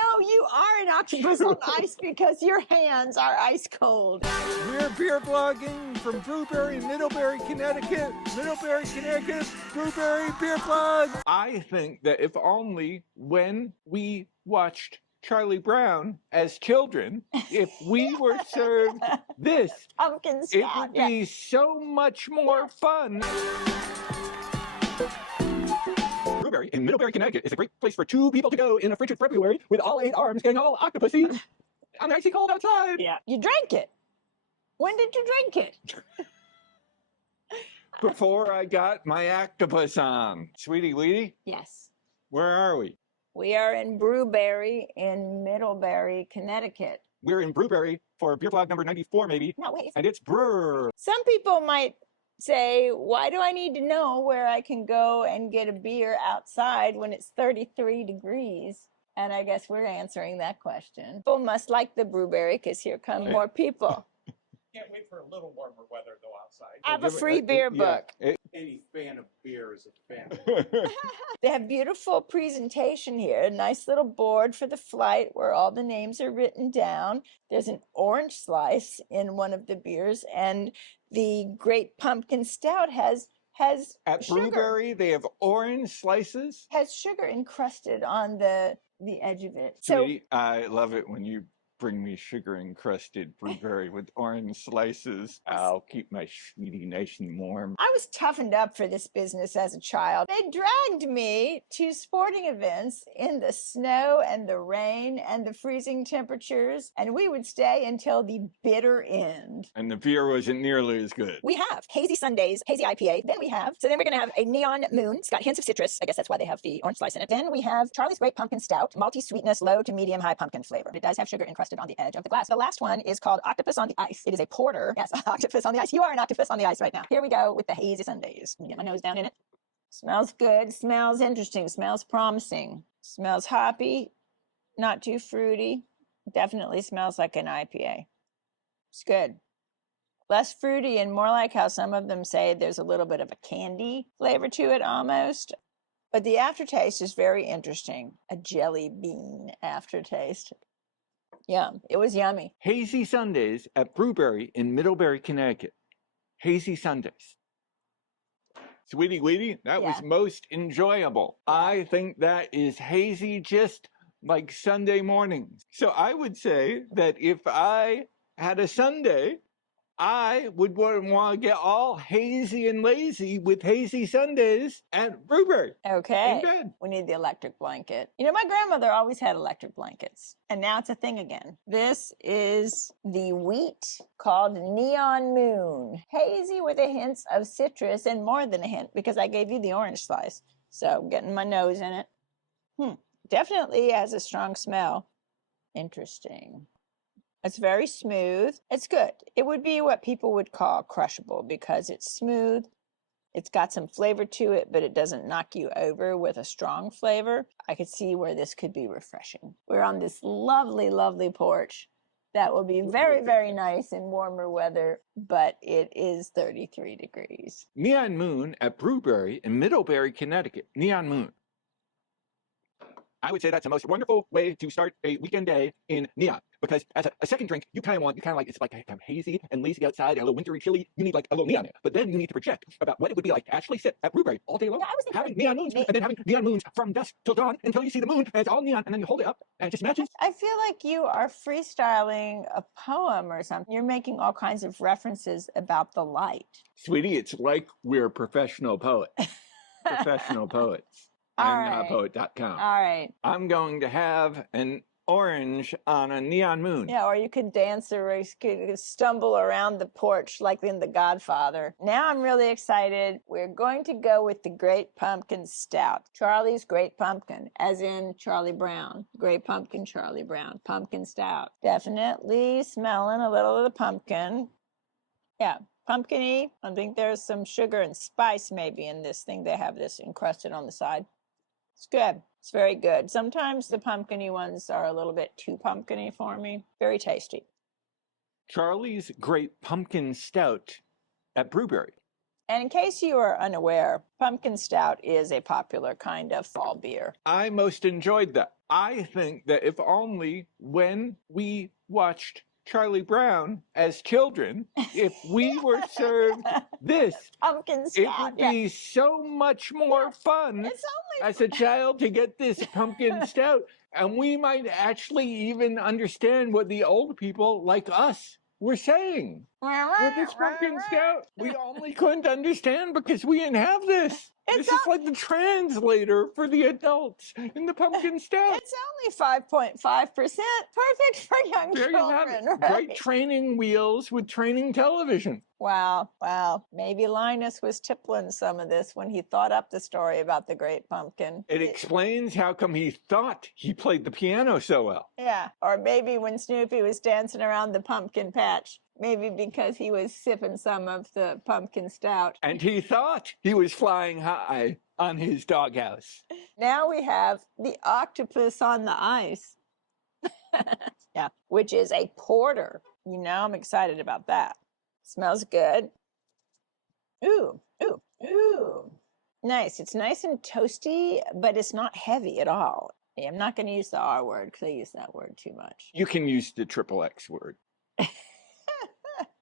know you are an octopus on ice because your hands are ice cold. We're beer vlogging from Brewbury, Middlebury, Connecticut. Middlebury, Connecticut, Brewbury, BeerVlogs. I think that if only when we watched Charlie Brown as children, if we were served this, Pumpkin it stout. would be so much more fun. Brewbury in Middlebury, Connecticut is a great place for two people to go in a frigid February with all 8 arms getting all octopusy on icy cold outside. Yeah. You drank it. When did you drink it? Before I got my octopus on. Sweetie Weetie, Yes. where are we? We are in Brewbury in Middlebury, Connecticut. We're in Brewbury for beer vlog number 94 maybe. No, wait. And it's brewer. Some people might say, why do I need to know where I can go and get a beer outside when it's 33 degrees? And I guess we're answering that question. People must like the Brewbury because here come more people. Can't wait for a little warmer weather though outside. I have a free beer book. Any fan of beer is a fan. They have beautiful presentation here. A nice little board for the flight where all the names are written down. There's an orange slice in one of the beers, and the Great Pumpkin Stout has At sugar. Brewbury, they have orange slices. Has sugar encrusted on the edge of it. Sweetie, I love it when you bring me sugar encrusted Brewbury with orange slices. I'll keep my sweetie nice and warm. I was toughened up for this business as a child. They dragged me to sporting events in the snow and the rain and the freezing temperatures, and we would stay until the bitter end. And the beer wasn't nearly as good. We have Hazy Sundays, Hazy IPA. Then we're going to have a Neon Moon. It's got hints of citrus. I guess that's why they have the orange slice in it. Then we have Charlie's Great Pumpkin Stout, malty sweetness, low to medium high pumpkin flavor. It does have sugar encrusted on the edge of the glass. The last one is called Octopus on the Ice. It is a porter. Yes, Octopus on the Ice. You are an octopus on the ice right now. Here we go with the Hazy Sundays. Let me get my nose down in it. Smells good. Smells interesting. Smells promising. Smells hoppy. Not too fruity. Definitely smells like an IPA. It's good. Less fruity and more like how some of them say there's a little bit of a candy flavor to it almost. But the aftertaste is very interesting. A jelly bean aftertaste. Yum. It was yummy. Hazy Sundays at Brewbury in Middlebury, Connecticut. Hazy Sundays. Sweetie Weetie, that was most enjoyable. I think that is hazy just like Sunday mornings. So I would say that if I had a Sunday, I would want to get all hazy and lazy with Hazy Sundays at Brewbury. Okay. In bed. We need the electric blanket. You know, my grandmother always had electric blankets, and now it's a thing again. This is the wheat called Neon Moon. Hazy with a hint of citrus and more than a hint because I gave you the orange slice. So I'm getting my nose in it. Definitely has a strong smell. Interesting. It's very smooth. It's good. It would be what people would call crushable because it's smooth. It's got some flavor to it, but it doesn't knock you over with a strong flavor. I could see where this could be refreshing. We're on this lovely, lovely porch that will be very, very nice in warmer weather, but it is 33 degrees. Neon Moon at Brewbury in Middlebury, Connecticut. Neon Moon. I would say that's the most wonderful way to start a weekend day in neon. Because as a second drink, you kind of like, it's like kind of hazy and lazy outside, and a little wintry chilly. You need like a little neon in it. But then you need to project about what it would be like to actually sit at Brewbury all day long, having neon moons, and then having neon moons from dusk till dawn until you see the moon, and it's all neon, and then you hold it up, and it just matches. I feel like you are freestyling a poem or something. You're making all kinds of references about the light. Sweetie, it's like we're professional poets. Professional poets. I'm notpoet.com. All right. I'm going to have an orange on a neon moon. Yeah, or you could dance or you could stumble around the porch like in The Godfather. Now I'm really excited. We're going to go with the Great Pumpkin Stout. Charlie's Great Pumpkin, as in Charlie Brown. Great Pumpkin, Charlie Brown. Pumpkin Stout. Definitely smelling a little of the pumpkin. Yeah, pumpkin-y. I think there's some sugar and spice maybe in this thing. They have this encrusted on the side. It's good. It's very good. Sometimes the pumpkin-y ones are a little bit too pumpkin-y for me. Very tasty. Charlie's Great Pumpkin Stout at Brewbury. And in case you are unaware, pumpkin stout is a popular kind of fall beer. I most enjoyed that. I think that if only when we watched Charlie Brown as children, if we were served this, Pumpkin it stout. would be so much more fun It's only as a child to get this pumpkin stout. And we might actually even understand what the old people like us were saying. With this pumpkin stout, we only couldn't understand because we didn't have this. This is like the translator for the adults in the pumpkin stout. It's only 5.5%. Perfect for young There you have children. it. Great training wheels with training television. Wow. Maybe Linus was tippling some of this when he thought up the story about the Great Pumpkin. It explains how come he thought he played the piano so well. Yeah. Or maybe when Snoopy was dancing around the pumpkin patch. Maybe because he was sipping some of the pumpkin stout. And he thought he was flying high on his doghouse. Now we have the Octopus on the Ice. Yeah, which is a porter. You know, I'm excited about that. Smells good. Ooh. Nice. It's nice and toasty, but it's not heavy at all. Yeah, I'm not going to use the R word because I use that word too much. You can use the triple X word.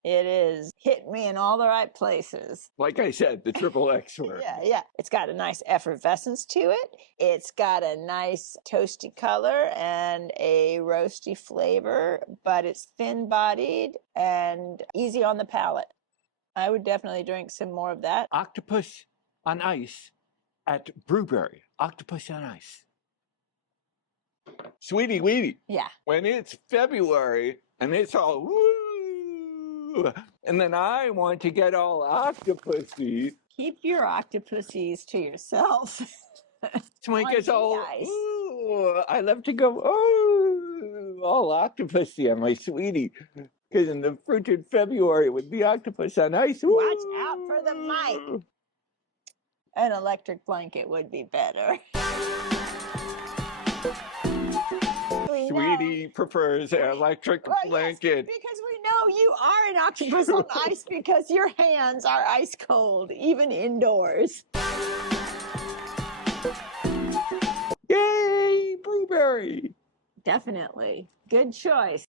It is hit me in all the right places. Like I said, the triple X word. Yeah. It's got a nice effervescence to it. It's got a nice toasty color and a roasty flavor, but it's thin-bodied and easy on the palate. I would definitely drink some more of that. Octopus on Ice at Brewbury. Octopus on Ice. Sweetie Weetie. Yeah. When it's February and it's all woo, and then I want to get all octopusy. Keep your octopuses to yourself. To make us all, ice. ooh, I love to go, oh, all octopusy on my sweetie. Because in the frigid February with the octopus on ice, ooh, Watch out for the mic. An electric blanket would be better. Sweetie prefers an electric blanket. Yes, because we know you are an octopus on ice because your hands are ice cold, even indoors. Yay, Brewbury! Definitely. Good choice.